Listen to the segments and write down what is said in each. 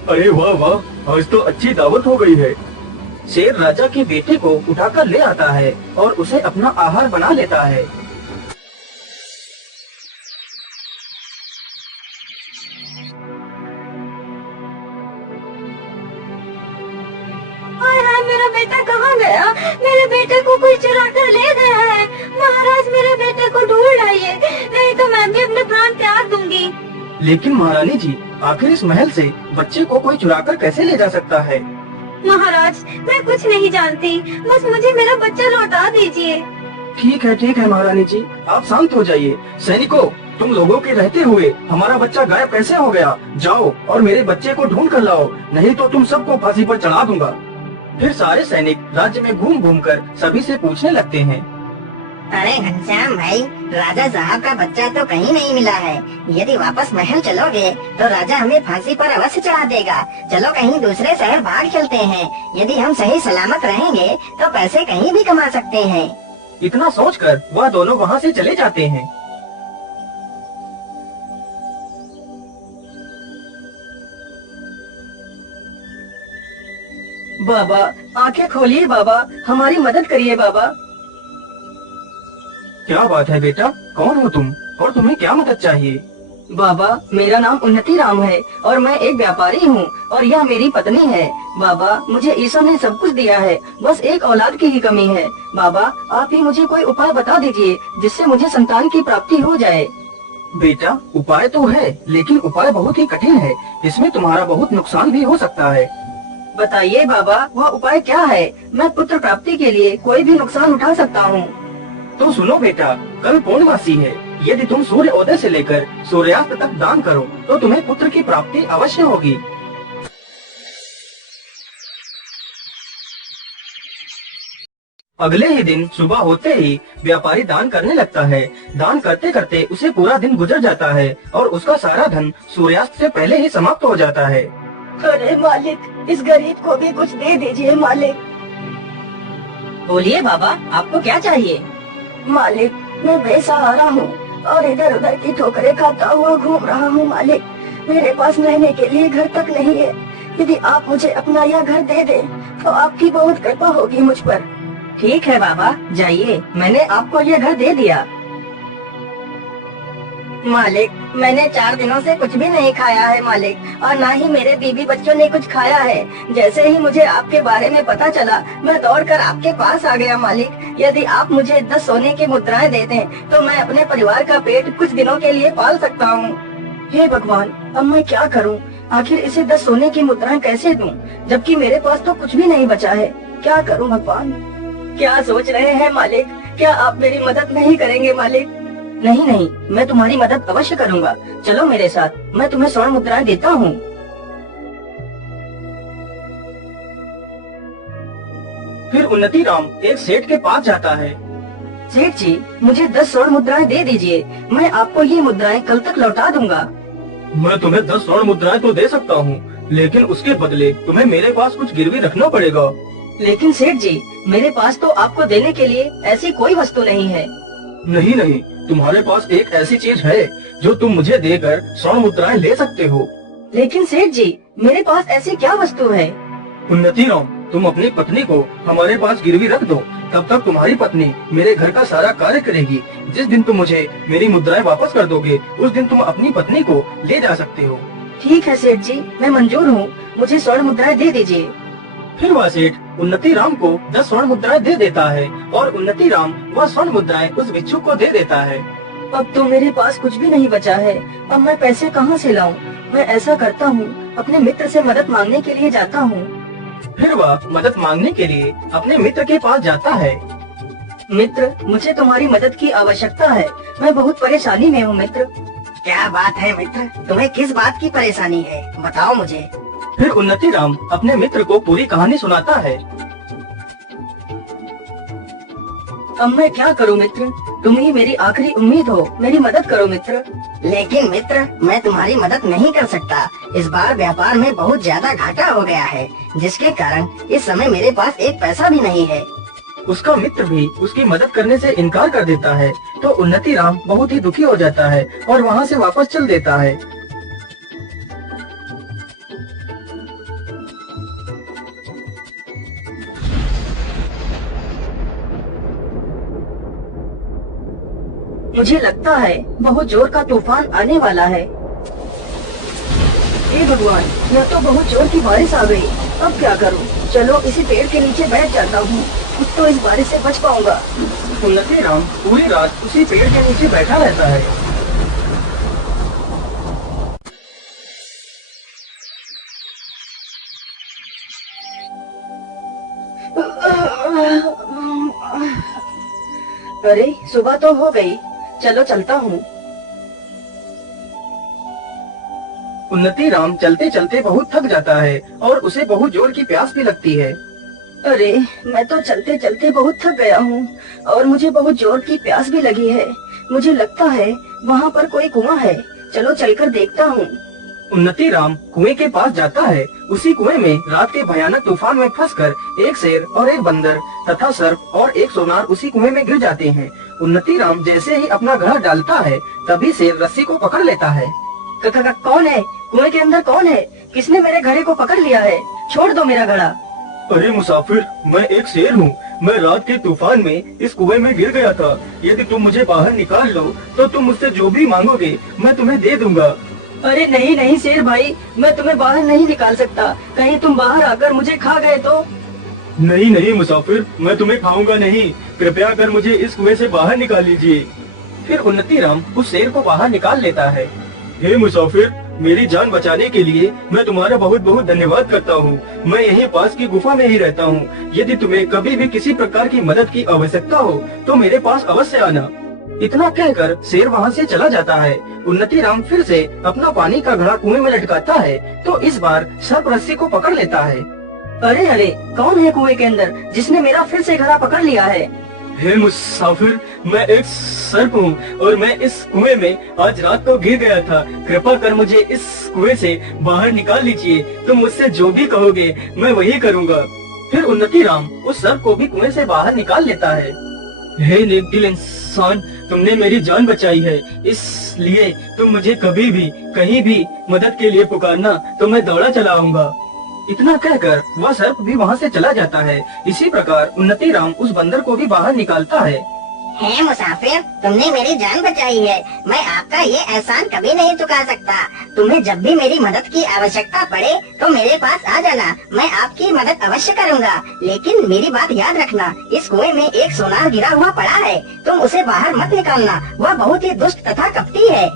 अरे वाह वाह, आज तो अच्छी दावत हो गई है। शेर राजा के बेटे को उठाकर ले आता है और उसे अपना आहार बना लेता है। हाय हाय, मेरा बेटा कहाँ गया? मेरे बेटे को कोई चुरा कर ले गया है। महाराज, मेरे बेटे को ढूंढ लाइए, नहीं तो मैं भी अपने प्राण त्याग दूंगी। लेकिन महारानी जी, आखिर इस महल से बच्चे को कोई चुराकर कैसे ले जा सकता है? महाराज, मैं कुछ नहीं जानती, बस मुझे मेरा बच्चा लौटा दीजिए। ठीक है महारानी जी, आप शांत हो जाइए। सैनिकों, तुम लोगों के रहते हुए हमारा बच्चा गायब कैसे हो गया? जाओ और मेरे बच्चे को ढूंढ कर लाओ, नहीं तो तुम सबको फांसी पर चढ़ा दूंगा। फिर सारे सैनिक राज्य में घूम घूम कर सभी से पूछने लगते हैं। अरे घनश्याम भाई, राजा साहब का बच्चा तो कहीं नहीं मिला है। यदि वापस महल चलोगे तो राजा हमें फांसी पर अवश्य चढ़ा देगा। चलो कहीं दूसरे शहर भाग चलते हैं। यदि हम सही सलामत रहेंगे तो पैसे कहीं भी कमा सकते हैं। इतना सोचकर वह दोनों वहाँ से चले जाते हैं। बाबा, आंखें खोलिए बाबा, हमारी मदद करिए बाबा। क्या बात है बेटा, कौन हो तुम और तुम्हें क्या मदद चाहिए? बाबा, मेरा नाम उन्नति राम है और मैं एक व्यापारी हूँ और यह मेरी पत्नी है। बाबा, मुझे ईश्वर ने सब कुछ दिया है, बस एक औलाद की ही कमी है। बाबा, आप ही मुझे कोई उपाय बता दीजिए जिससे मुझे संतान की प्राप्ति हो जाए। बेटा, उपाय तो है, लेकिन उपाय बहुत ही कठिन है। इसमें तुम्हारा बहुत नुकसान भी हो सकता है। बताइए बाबा, वह उपाय क्या है? मैं पुत्र प्राप्ति के लिए कोई भी नुकसान उठा सकता हूँ। तो सुनो बेटा, कल पूर्णमासी है। यदि तुम सूर्योदय से लेकर सूर्यास्त तक दान करो तो तुम्हें पुत्र की प्राप्ति अवश्य होगी। अगले ही दिन सुबह होते ही व्यापारी दान करने लगता है। दान करते करते उसे पूरा दिन गुजर जाता है और उसका सारा धन सूर्यास्त से पहले ही समाप्त हो जाता है। अरे मालिक, इस गरीब को भी कुछ दे दीजिए मालिक। बोलिए बाबा, आपको क्या चाहिए? मालिक, मैं बेसहारा हूँ और इधर उधर की ठोकरें खाता हुआ घूम रहा हूँ मालिक। मेरे पास रहने के लिए घर तक नहीं है। यदि आप मुझे अपना यह घर दे दें तो आपकी बहुत कृपा होगी मुझ पर। ठीक है बाबा, जाइए, मैंने आपको ये घर दे दिया। मालिक, मैंने 4 दिनों से कुछ भी नहीं खाया है मालिक, और न ही मेरे बीवी बच्चों ने कुछ खाया है। जैसे ही मुझे आपके बारे में पता चला, मैं दौड़कर आपके पास आ गया मालिक। यदि आप मुझे 10 सोने की मुद्राएं दे दें तो मैं अपने परिवार का पेट कुछ दिनों के लिए पाल सकता हूँ। हे भगवान, अब मैं क्या करूँ? आखिर इसे 10 सोने की मुद्राएं कैसे दूं, जबकि मेरे पास तो कुछ भी नहीं बचा है। क्या करूँ भगवान? क्या सोच रहे हैं मालिक? क्या आप मेरी मदद नहीं करेंगे मालिक? नहीं नहीं, मैं तुम्हारी मदद अवश्य करूँगा। चलो मेरे साथ, मैं तुम्हें स्वर्ण मुद्राएं देता हूँ। फिर उन्नति राम एक सेठ के पास जाता है। सेठ जी, मुझे 10 स्वर्ण मुद्राएं दे दीजिए, मैं आपको ये मुद्राएं कल तक लौटा दूंगा। मैं तुम्हें 10 स्वर्ण मुद्राएं तो दे सकता हूँ, लेकिन उसके बदले तुम्हें मेरे पास कुछ गिरवी रखना पड़ेगा। लेकिन सेठ जी, मेरे पास तो आपको देने के लिए ऐसी कोई वस्तु नहीं है। नहीं नहीं, तुम्हारे पास एक ऐसी चीज है जो तुम मुझे देकर स्वर्ण मुद्राएं ले सकते हो। लेकिन सेठ जी, मेरे पास ऐसी क्या वस्तु है? उन्नति राम, तुम अपनी पत्नी को हमारे पास गिरवी रख दो, तब तक तुम्हारी पत्नी मेरे घर का सारा कार्य करेगी। जिस दिन तुम मुझे मेरी मुद्राएं वापस कर दोगे, उस दिन तुम अपनी पत्नी को ले जा सकते हो। ठीक है सेठ जी, मैं मंजूर हूँ, मुझे स्वर्ण मुद्राएं दे दीजिए। फिर वह सेठ उन्नति राम को 10 स्वर्ण मुद्राएं दे देता है और उन्नति राम वह स्वर्ण मुद्राएं उस भिक्षुक को दे देता है। अब तो मेरे पास कुछ भी नहीं बचा है, अब मैं पैसे कहाँ से लाऊं? मैं ऐसा करता हूँ, अपने मित्र से मदद मांगने के लिए जाता हूँ। फिर वह मदद मांगने के लिए अपने मित्र के पास जाता है। मित्र, मुझे तुम्हारी मदद की आवश्यकता है, मैं बहुत परेशानी में हूँ मित्र। क्या बात है मित्र, तुम्हें किस बात की परेशानी है, बताओ मुझे। फिर उन्नति राम अपने मित्र को पूरी कहानी सुनाता है। अब मैं क्या करूं मित्र, तुम ही मेरी आखिरी उम्मीद हो, मेरी मदद करो मित्र। लेकिन मित्र, मैं तुम्हारी मदद नहीं कर सकता। इस बार व्यापार में बहुत ज्यादा घाटा हो गया है, जिसके कारण इस समय मेरे पास एक पैसा भी नहीं है। उसका मित्र भी उसकी मदद करने से इनकार कर देता है, तो उन्नति राम बहुत ही दुखी हो जाता है और वहाँ से वापस चल देता है। मुझे लगता है बहुत जोर का तूफान आने वाला है। हे भगवान, यह तो बहुत जोर की बारिश आ गई। अब क्या करूं? चलो इसी पेड़ के नीचे बैठ जाता हूँ, कुछ तो इस बारिश से बच पाऊंगा। उन्नति राम पूरी रात उसी पेड़ के नीचे बैठा रहता है। अरे सुबह तो हो गई, चलो चलता हूँ। उन्नति राम चलते चलते बहुत थक जाता है और उसे बहुत जोर की प्यास भी लगती है। अरे मैं तो चलते चलते बहुत थक गया हूँ और मुझे बहुत जोर की प्यास भी लगी है। मुझे लगता है वहाँ पर कोई कुआं है, चलो चलकर देखता हूँ। उन्नति राम कुएं के पास जाता है। उसी कुएं में रात के भयानक तूफान में फंसकर एक शेर और एक बंदर तथा सर्प और एक सोनार उसी कुएं में गिर जाते हैं। उन्नति राम जैसे ही अपना घड़ा डालता है तभी शेर रस्सी को पकड़ लेता है। कौन है? कुएं के अंदर कौन है? किसने मेरे घड़े को पकड़ लिया है? छोड़ दो मेरा घड़ा। अरे मुसाफिर, मैं एक शेर हूँ। मैं रात के तूफान में इस कुएं में गिर गया था। यदि तुम मुझे बाहर निकाल लो तो तुम मुझसे जो भी मांगोगे मैं तुम्हें दे दूंगा। अरे नहीं नहीं शेर भाई, मैं तुम्हें बाहर नहीं निकाल सकता। कहीं तुम बाहर आकर मुझे खा गए तो? नहीं नहीं मुसाफिर, मैं तुम्हें खाऊंगा नहीं। कृपया कर मुझे इस कुएं से बाहर निकाल लीजिए। फिर उन्नति राम उस शेर को बाहर निकाल लेता है। हे मुसाफिर, मेरी जान बचाने के लिए मैं तुम्हारा बहुत बहुत धन्यवाद करता हूँ। मैं यहीं पास की गुफा में ही रहता हूँ। यदि तुम्हें कभी भी किसी प्रकार की मदद की आवश्यकता हो तो मेरे पास अवश्य आना। इतना कहकर शेर वहाँ से चला जाता है। उन्नति राम फिर से अपना पानी का घड़ा कुएं में लटकाता है तो इस बार सर्प रस्सी को पकड़ लेता है। अरे अरे, कौन है कुएं के अंदर जिसने मेरा फिर से घड़ा पकड़ लिया है? हे मुसाफिर, मैं एक सर्प हूँ और मैं इस कुएं में आज रात को गिर गया था। कृपा कर मुझे इस कुएं से बाहर निकाल लीजिए। तुम मुझसे जो भी कहोगे मैं वही करूँगा। फिर उन्नति राम उस सर्प को भी कुएं से बाहर निकाल लेता है। हे नेक दिल इंसान, तुमने मेरी जान बचाई है, इसलिए तुम मुझे कभी भी कहीं भी मदद के लिए पुकारना तो मैं दौड़ा चला आऊंगा। इतना कहकर वह सर्प भी वहाँ से चला जाता है। इसी प्रकार उन्नति राम उस बंदर को भी बाहर निकालता है। हे मुसाफिर, तुमने मेरी जान बचाई है। मैं आपका ये एहसान कभी नहीं चुका सकता। तुम्हें जब भी मेरी मदद की आवश्यकता पड़े तो मेरे पास आ जाना। मैं आपकी मदद अवश्य करूँगा। लेकिन मेरी बात याद रखना, इस कुएं में एक सोनार गिरा हुआ पड़ा है। तुम उसे बाहर मत निकालना, वह बहुत ही दुष्ट तथा कपटी है।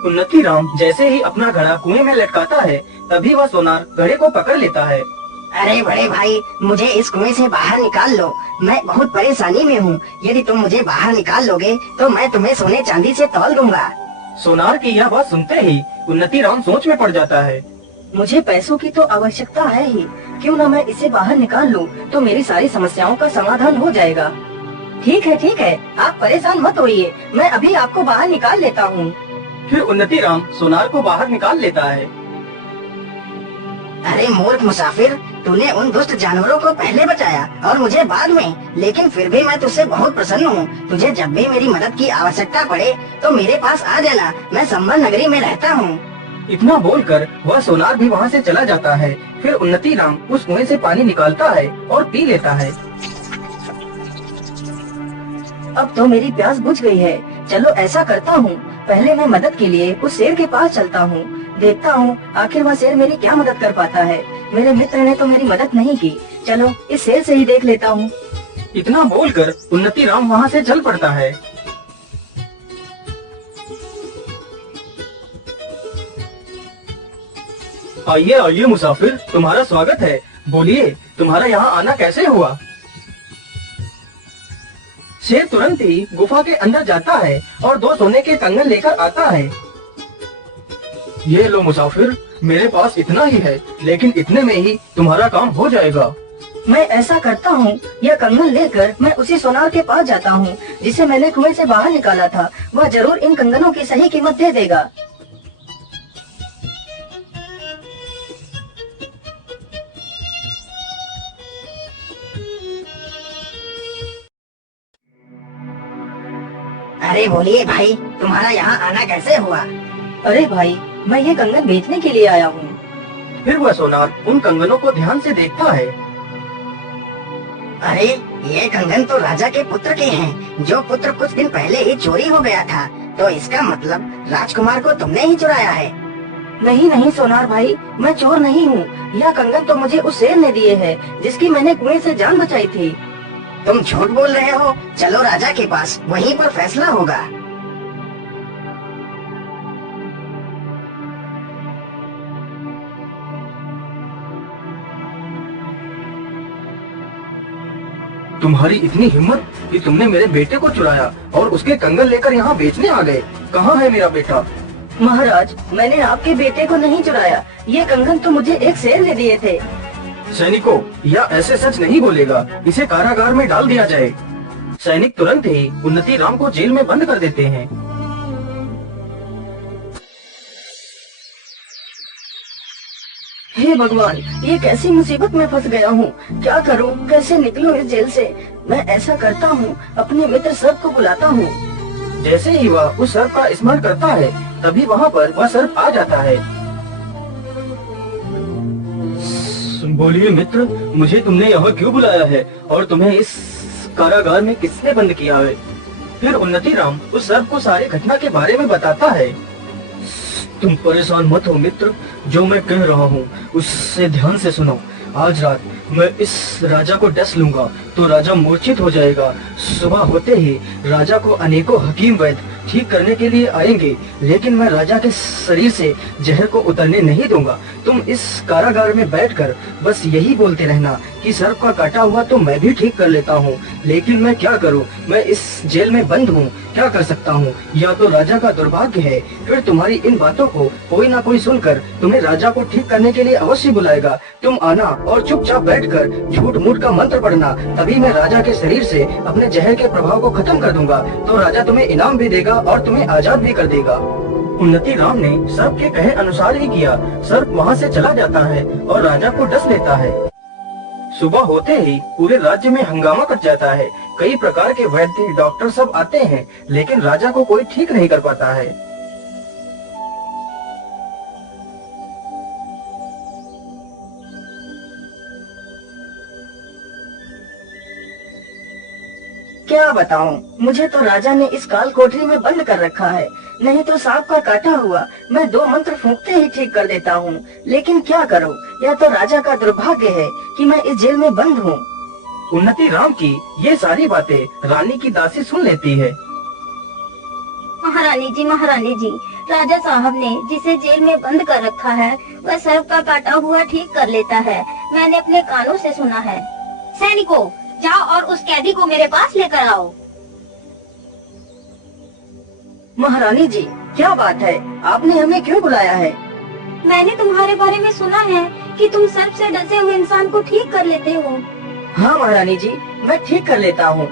उन्नति राम जैसे ही अपना घड़ा कुएं में लटकाता है तभी वह सोनार घड़े को पकड़ लेता है। अरे बड़े भाई, मुझे इस कुएं से बाहर निकाल लो। मैं बहुत परेशानी में हूँ। यदि तुम मुझे बाहर निकाल लोगे तो मैं तुम्हें सोने चांदी से तौल दूंगा। सोनार की यह बात सुनते ही उन्नति राम सोच में पड़ जाता है। मुझे पैसों की तो आवश्यकता है ही, क्यों न मैं इसे बाहर निकाल लूं तो मेरी सारी समस्याओं का समाधान हो जाएगा। ठीक है, आप परेशान मत होइए, मैं अभी आपको बाहर निकाल लेता हूँ। फिर उन्नति राम सोनार को बाहर निकाल लेता है। अरे मूर्ख मुसाफिर, तूने उन दुष्ट जानवरों को पहले बचाया और मुझे बाद में, लेकिन फिर भी मैं तुझसे बहुत प्रसन्न हूँ। तुझे जब भी मेरी मदद की आवश्यकता पड़े तो मेरे पास आ जाना। मैं संबल नगरी में रहता हूँ। इतना बोलकर वह सोनार भी वहाँ से चला जाता है। फिर उन्नति राम उस कुएं से पानी निकालता है और पी लेता है। अब तो मेरी प्यास बुझ गई है। चलो ऐसा करता हूँ, पहले मैं मदद के लिए उस शेर के पास चलता हूँ। देखता हूँ आखिर वह शेर मेरी क्या मदद कर पाता है। मेरे मित्र ने तो मेरी मदद नहीं की, चलो इस शेर से ही देख लेता हूँ। इतना बोलकर उन्नति राम वहाँ से चल पड़ता है। आइए आइए मुसाफिर, तुम्हारा स्वागत है। बोलिए, तुम्हारा यहाँ आना कैसे हुआ? शेर तुरंत ही गुफा के अंदर जाता है और 2 सोने के कंगन लेकर आता है। ये लो मुसाफिर, मेरे पास इतना ही है, लेकिन इतने में ही तुम्हारा काम हो जाएगा। मैं ऐसा करता हूँ, यह कंगन लेकर मैं उसी सोनार के पास जाता हूँ जिसे मैंने कुएं से बाहर निकाला था। वह जरूर इन कंगनों की सही कीमत दे देगा। अरे बोलिए भाई, तुम्हारा यहाँ आना कैसे हुआ? अरे भाई, मैं ये कंगन बेचने के लिए आया हूँ। फिर वह सोनार उन कंगनों को ध्यान से देखता है। अरे ये कंगन तो राजा के पुत्र के हैं, जो पुत्र कुछ दिन पहले ही चोरी हो गया था। तो इसका मतलब राजकुमार को तुमने ही चुराया है। नहीं नहीं सोनार भाई, मैं चोर नहीं हूँ। यह कंगन तो मुझे उस शेर ने दिए है जिसकी मैंने कुएं से जान बचाई थी। तुम झूठ बोल रहे हो। चलो राजा के पास, वहीं पर फैसला होगा। तुम्हारी इतनी हिम्मत कि तुमने मेरे बेटे को चुराया और उसके कंगन लेकर यहाँ बेचने आ गए। कहाँ है मेरा बेटा? महाराज, मैंने आपके बेटे को नहीं चुराया। ये कंगन तो मुझे एक शेर ने दिए थे। सैनिकों, यह ऐसे सच नहीं बोलेगा। इसे कारागार में डाल दिया जाए। सैनिक तुरंत ही उन्नति राम को जेल में बंद कर देते हैं। हे भगवान, ये कैसी मुसीबत में फंस गया हूँ। क्या करूँ, कैसे निकलूँ इस जेल से। मैं ऐसा करता हूँ, अपने मित्र सर्प को बुलाता हूँ। जैसे ही वह उस सर्प का स्मरण करता है, तभी वहाँ पर वह सर्प आ जाता है। बोलिए मित्र, मुझे तुमने यहाँ क्यों बुलाया है और तुम्हें इस कारागार में किसने बंद किया है? फिर उन्नति राम उस सर्प को सारी घटना के बारे में बताता है। तुम परेशान मत हो मित्र, जो मैं कह रहा हूँ उससे ध्यान से सुनो। आज रात मैं इस राजा को डस लूंगा तो राजा मूर्छित हो जाएगा। सुबह होते ही राजा को अनेकों हकीम वैद्य ठीक करने के लिए आएंगे, लेकिन मैं राजा के शरीर से जहर को उतरने नहीं दूंगा। तुम इस कारागार में बैठकर बस यही बोलते रहना कि सर्प का काटा हुआ तो मैं भी ठीक कर लेता हूँ, लेकिन मैं क्या करूँ, मैं इस जेल में बंद हूँ, क्या कर सकता हूँ। या तो राजा का दुर्भाग्य है। फिर तुम्हारी इन बातों को कोई ना कोई सुनकर तुम्हें राजा को ठीक करने के लिए अवश्य बुलाएगा। तुम आना और चुपचाप बैठकर झूठ मूठ का मंत्र पढ़ना, तभी मैं राजा के शरीर से अपने जहर के प्रभाव को खत्म कर दूंगा। तो राजा तुम्हें इनाम भी देगा और तुम्हें आजाद भी कर देगा। उन्नति राम ने सर्प के कहे अनुसार ही किया। सर्प वहाँ से चला जाता है और राजा को डस लेता है। सुबह होते ही पूरे राज्य में हंगामा कट जाता है। कई प्रकार के वैद्य डॉक्टर सब आते हैं, लेकिन राजा को कोई ठीक नहीं कर पाता है। क्या बताऊं, मुझे तो राजा ने इस काल कोठरी में बंद कर रखा है। नहीं तो सांप का काटा हुआ मैं 2 मंत्र फूंकते ही ठीक कर देता हूँ, लेकिन क्या करूँ, यह तो राजा का दुर्भाग्य है कि मैं इस जेल में बंद हूँ। उन्नति राम की ये सारी बातें रानी की दासी सुन लेती है। महारानी जी, राजा साहब ने जिसे जेल में बंद कर रखा है वह सर्प का काटा हुआ ठीक कर लेता है। मैंने अपने कानों से सुना है। सैनिकों, जाओ और उस कैदी को मेरे पास लेकर आओ। महारानी जी, क्या बात है, आपने हमें क्यों बुलाया है? मैंने तुम्हारे बारे में सुना है कि तुम सर्प से डसे हुए इंसान को ठीक कर लेते हो। हाँ महारानी जी, मैं ठीक कर लेता हूँ।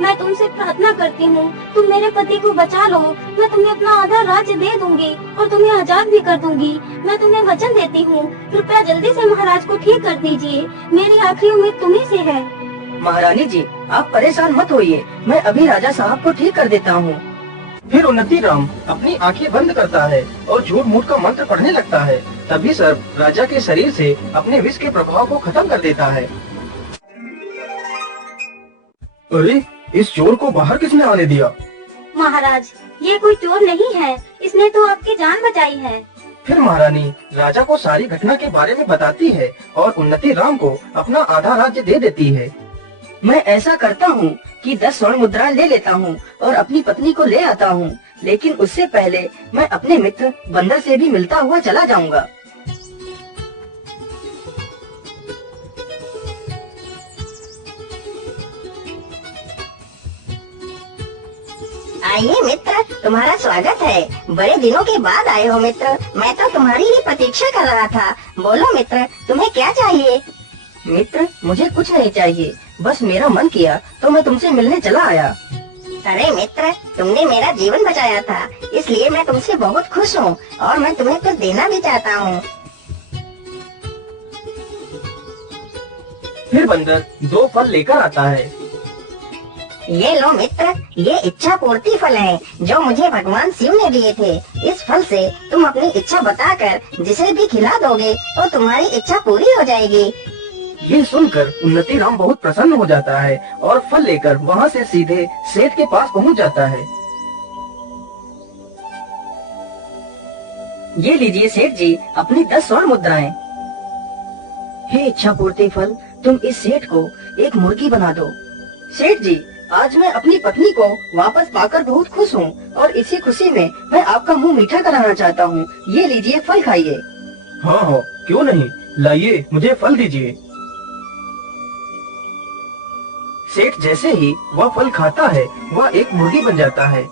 मैं तुमसे प्रार्थना करती हूँ, तुम मेरे पति को बचा लो। मैं तुम्हें अपना आधा राज्य दे दूंगी और तुम्हें आजाद भी कर दूंगी। मैं तुम्हें वचन देती हूँ, कृपया जल्दी से महाराज को ठीक कर दीजिए। मेरी आखिरी उम्मीद तुम्ही से है। महारानी जी, आप परेशान मत होइए, मैं अभी राजा साहब को ठीक कर देता हूँ। फिर उन्नति राम अपनी आंखें बंद करता है और झूठ मूठ का मंत्र पढ़ने लगता है। तभी सर्प राजा के शरीर से अपने विष के प्रभाव को खत्म कर देता है। अरे, इस चोर को बाहर किसने आने दिया? महाराज, ये कोई चोर नहीं है, इसने तो आपकी जान बचाई है। फिर महारानी राजा को सारी घटना के बारे में बताती है और उन्नति राम को अपना आधा राज्य दे देती है। मैं ऐसा करता हूँ कि 10 स्वर्ण मुद्राएं ले लेता हूँ और अपनी पत्नी को ले आता हूँ, लेकिन उससे पहले मैं अपने मित्र बंदर से भी मिलता हुआ चला जाऊंगा। आइए मित्र, तुम्हारा स्वागत है। बड़े दिनों के बाद आए हो मित्र। मैं तो तुम्हारी ही प्रतीक्षा कर रहा था। बोलो मित्र, तुम्हें क्या चाहिए? मित्र, मुझे कुछ नहीं चाहिए, बस मेरा मन किया तो मैं तुमसे मिलने चला आया। अरे मित्र, तुमने मेरा जीवन बचाया था, इसलिए मैं तुमसे बहुत खुश हूँ और मैं तुम्हें कुछ देना भी चाहता हूँ। फिर बंदर 2 फल लेकर आता है। ये लो मित्र, ये इच्छा पूर्ति फल है जो मुझे भगवान शिव ने दिए थे। इस फल से तुम अपनी इच्छा बताकर जिसे भी खिला दोगे तो तुम्हारी इच्छा पूरी हो जाएगी। ये सुनकर उन्नति राम बहुत प्रसन्न हो जाता है और फल लेकर वहाँ से सीधे सेठ के पास पहुँच जाता है। ये लीजिए सेठ जी अपनी 10 स्वर्ण मुद्राएं। हे इच्छा पूर्ति फल, तुम इस सेठ को एक मुर्गी बना दो। सेठ जी, आज मैं अपनी पत्नी को वापस पाकर बहुत खुश हूँ और इसी खुशी में मैं आपका मुंह मीठा कराना चाहता हूँ। ये लीजिए फल खाइए। हाँ हाँ, क्यों नहीं, लाइए मुझे फल दीजिए। सेठ जैसे ही वह फल खाता है वह एक मुर्गी बन जाता है।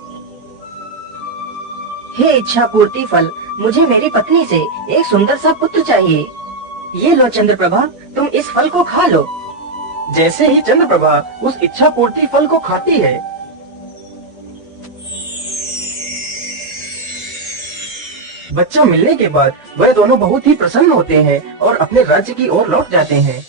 हे इच्छा पूर्ति फल, मुझे मेरी पत्नी से एक सुंदर सा पुत्र चाहिए। ये लो चंद्रप्रभा, तुम इस फल को खा लो। जैसे ही चंद्रप्रभा उस इच्छा पूर्ति फल को खाती है, बच्चा मिलने के बाद वह दोनों बहुत ही प्रसन्न होते हैं और अपने राज्य की ओर लौट जाते हैं।